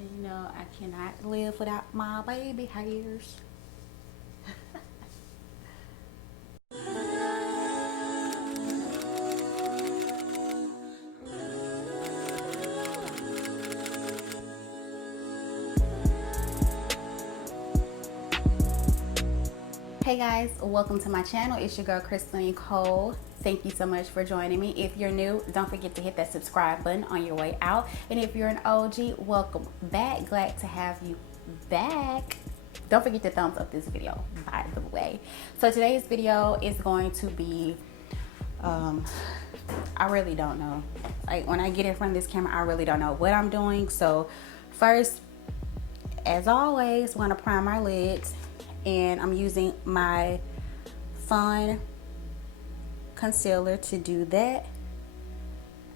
You know, I cannot live without my baby hairs. Hey guys, welcome to my channel. It's your girl Krystal Nykole. Thank you so much for joining me. If you're new, don't forget to hit that subscribe button on your way out. And if you're an OG, welcome back. Glad to have you back. Don't forget to thumbs up this video, by the way. So today's video is going to be, I really don't know. Like when I get in front of this camera, I really don't know what I'm doing. So first, as always, want to prime our lids. And I'm using my Fun concealer to do that.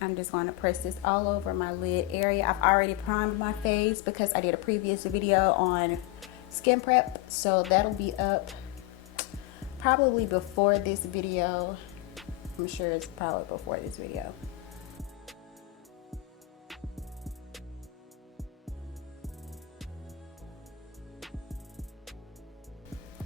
I'm just going to press this all over my lid area. I've already primed my face because I did a previous video on skin prep, so that'll be up probably before this video. I'm sure it's probably before this video.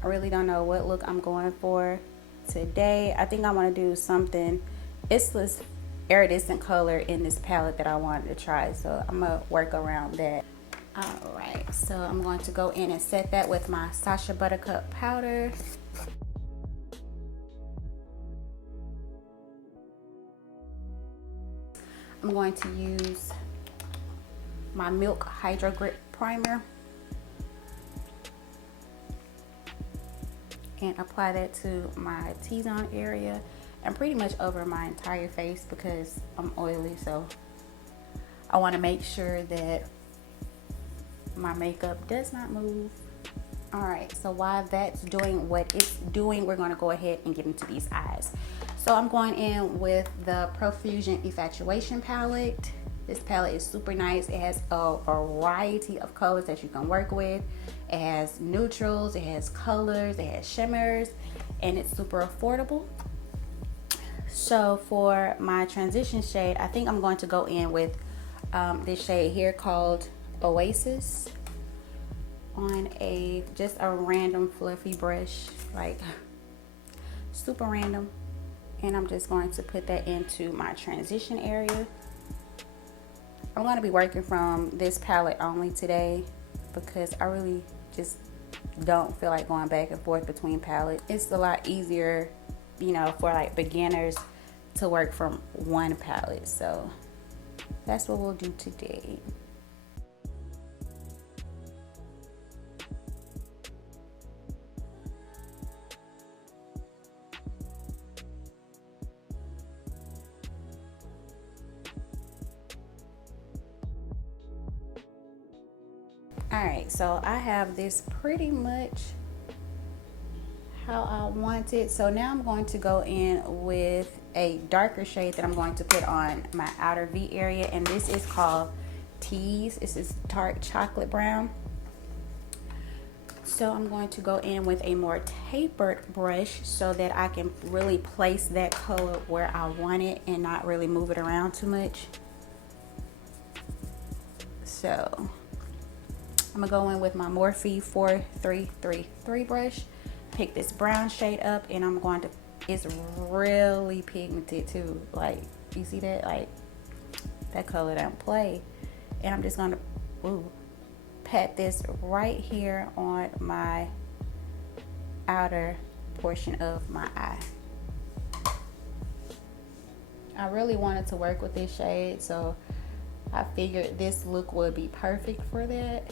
I really don't know what look I'm going for today. I think I want to do something. It's this iridescent color in this palette that I wanted to try, so I'm gonna work around that. All right, so I'm going to go in and set that with my Sacha Buttercup powder. I'm going to use my Milk Hydro Grip Primer and apply that to my T-zone area and pretty much over my entire face because I'm oily, so I want to make sure that my makeup does not move. All right, so while that's doing what it's doing, we're going to go ahead and get into these eyes. So I'm going in with the Profusion Infatuation palette. This palette is super nice. It has a variety of colors that you can work with. It has neutrals, it has colors, it has shimmers, and it's super affordable. So for my transition shade, I think I'm going to go in with this shade here called Oasis on just a random fluffy brush, like super random. And I'm just going to put that into my transition area. I'm going to be working from this palette only today because I really just don't feel like going back and forth between palettes. It's a lot easier, you know, for like beginners to work from one palette. So that's what we'll do today. Alright, so I have this pretty much how I want it. So now I'm going to go in with a darker shade that I'm going to put on my outer V area, and this is called Tease. This is Tarte Chocolate Brown. So I'm going to go in with a more tapered brush so that I can really place that color where I want it and not really move it around too much. So I'm gonna go in with my Morphe 4333 brush, pick this brown shade up, and I'm going to, it's really pigmented too. Like, you see that? Like, that color don't play. And I'm just gonna pat this right here on my outer portion of my eye. I really wanted to work with this shade, so I figured this look would be perfect for that.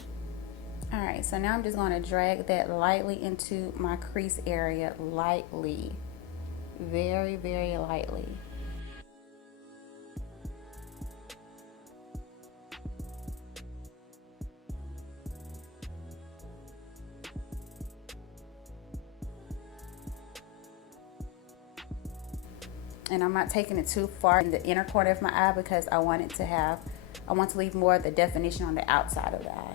All right, so now I'm just going to drag that lightly into my crease area, lightly, very, very lightly. And I'm not taking it too far in the inner corner of my eye because I want to leave more of the definition on the outside of the eye.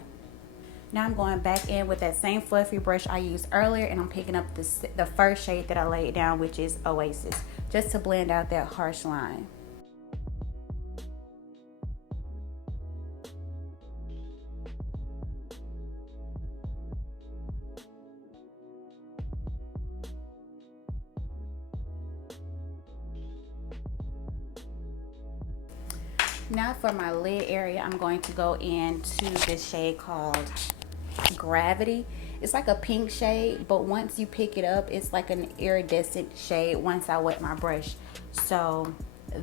Now I'm going back in with that same fluffy brush I used earlier, and I'm picking up the first shade that I laid down, which is Oasis, just to blend out that harsh line. Now for my lid area, I'm going to go into this shade called Gravity. It's like a pink shade, but once you pick it up, it's like an iridescent shade once I wet my brush. So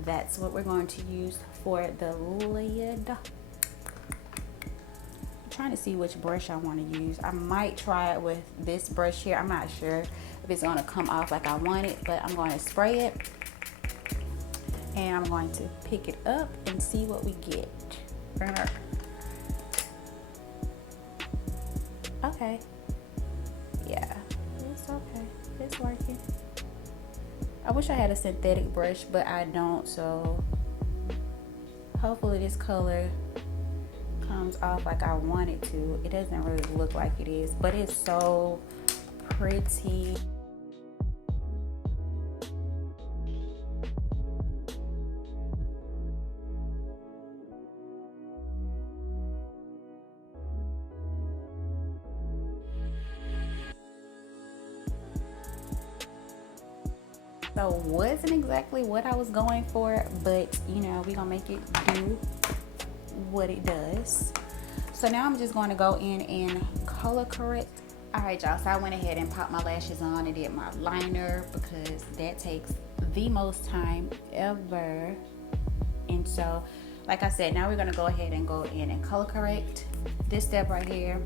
that's what we're going to use for the lid. I'm trying to see which brush I want to use. I might try it with this brush here. I'm not sure if it's going to come off like I want it, but I'm going to spray it. And I'm going to pick it up and see what we get. Okay. Yeah, it's okay. It's working. I wish I had a synthetic brush, but I don't, so hopefully this color comes off like I want it to. It doesn't really look like it is, but it's so pretty. So wasn't exactly what I was going for, but you know, we're gonna make it do what it does. So now I'm just going to go in and color correct. All right, y'all, so I went ahead and popped my lashes on and did my liner because that takes the most time ever. And so, like I said, now we're gonna go ahead and go in and color correct. This step right here,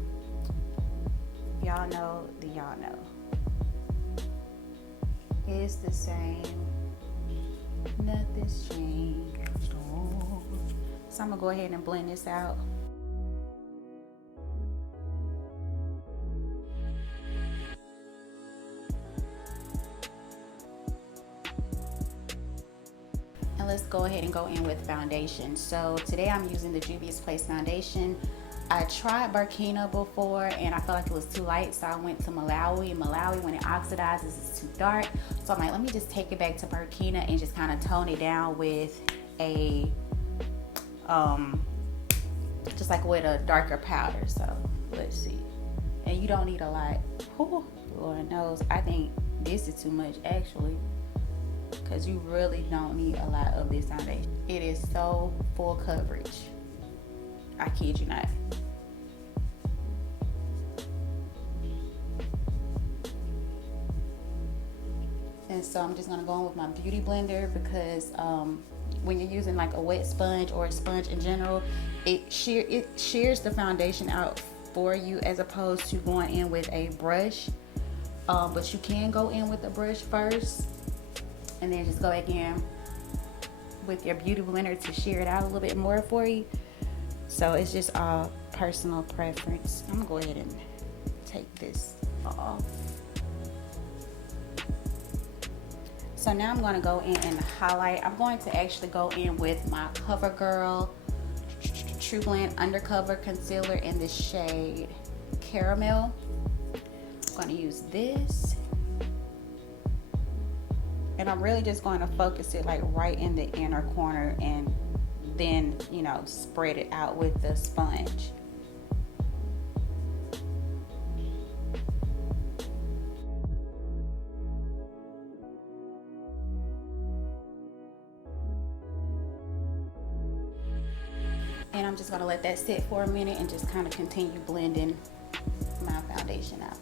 y'all know, y'all know. It's the same, nothing's changed. Oh. So I'm gonna go ahead and blend this out. And let's go ahead and go in with foundation. So today I'm using the Juvias Place foundation. I tried Burkina before and I felt like it was too light, so I went to Malawi. Malawi, when it oxidizes, it's too dark. So I'm like, let me just take it back to Burkina and just kind of tone it down with a, just like with a darker powder. So let's see. And you don't need a lot. Ooh, Lord knows, I think this is too much actually, because you really don't need a lot of this foundation. It is so full coverage. I kid you not. And so I'm just gonna go in with my beauty blender because when you're using like a wet sponge or a sponge in general, it shears the foundation out for you as opposed to going in with a brush. But you can go in with a brush first and then just go back in with your beauty blender to shear it out a little bit more for you. So it's just all personal preference. I'm gonna go ahead and take this off. So now I'm gonna go in and highlight. I'm going to actually go in with my Covergirl True Blend Undercover Concealer in the shade Caramel. I'm gonna use this. And I'm really just going to focus it like right in the inner corner and then, you know, spread it out with the sponge. And I'm just going to let that sit for a minute and just kind of continue blending my foundation out.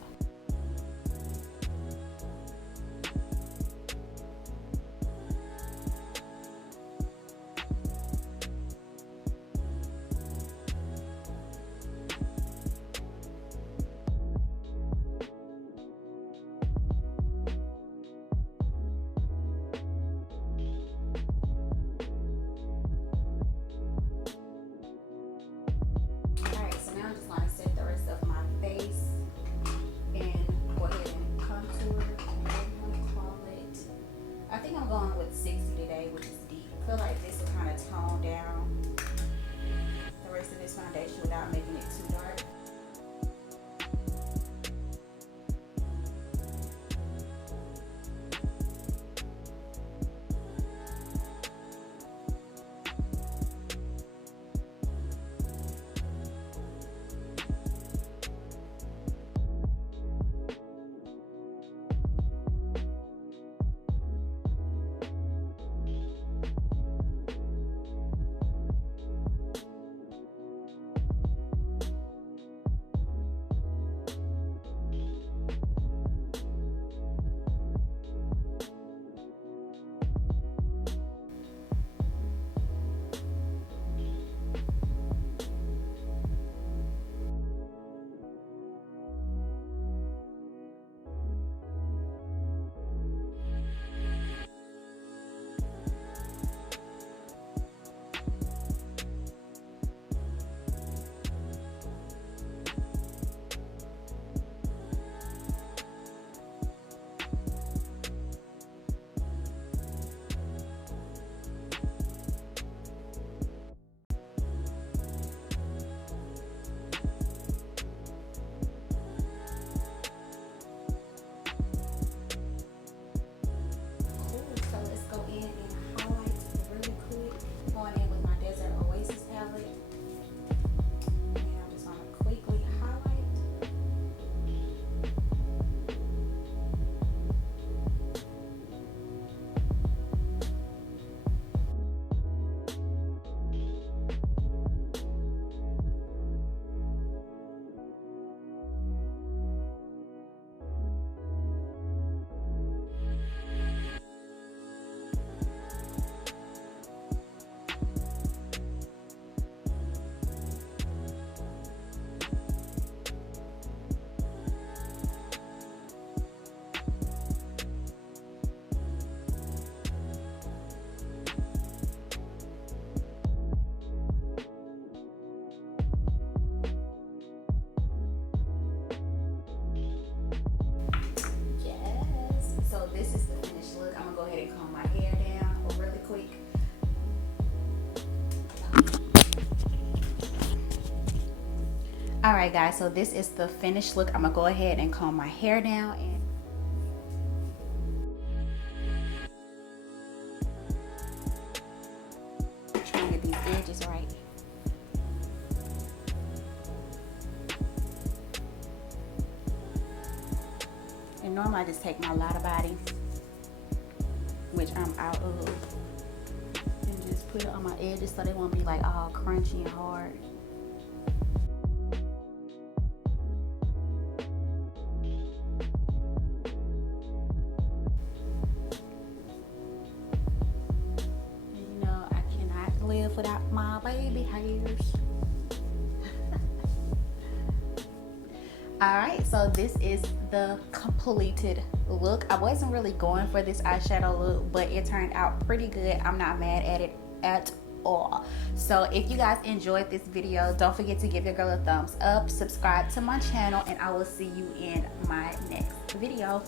Going with 60 today, which is deep. I feel like this will kind of tone down the rest of this foundation without making it too dark. this is the finished look. I'm gonna go ahead and comb my hair down really quick. All right, guys, so this is the finished look. I'm gonna go ahead and comb my hair down and trying to get these edges right. And normally I just take my Lotta Body, which I'm out of, and just put it on my edges so they won't be like all crunchy and hard. You know, I cannot live without my baby hairs. Alright, so this is the completed look. I wasn't really going for this eyeshadow look, but it turned out pretty good. I'm not mad at it at all. So if you guys enjoyed this video, don't forget to give your girl a thumbs up, subscribe to my channel, and I will see you in my next video.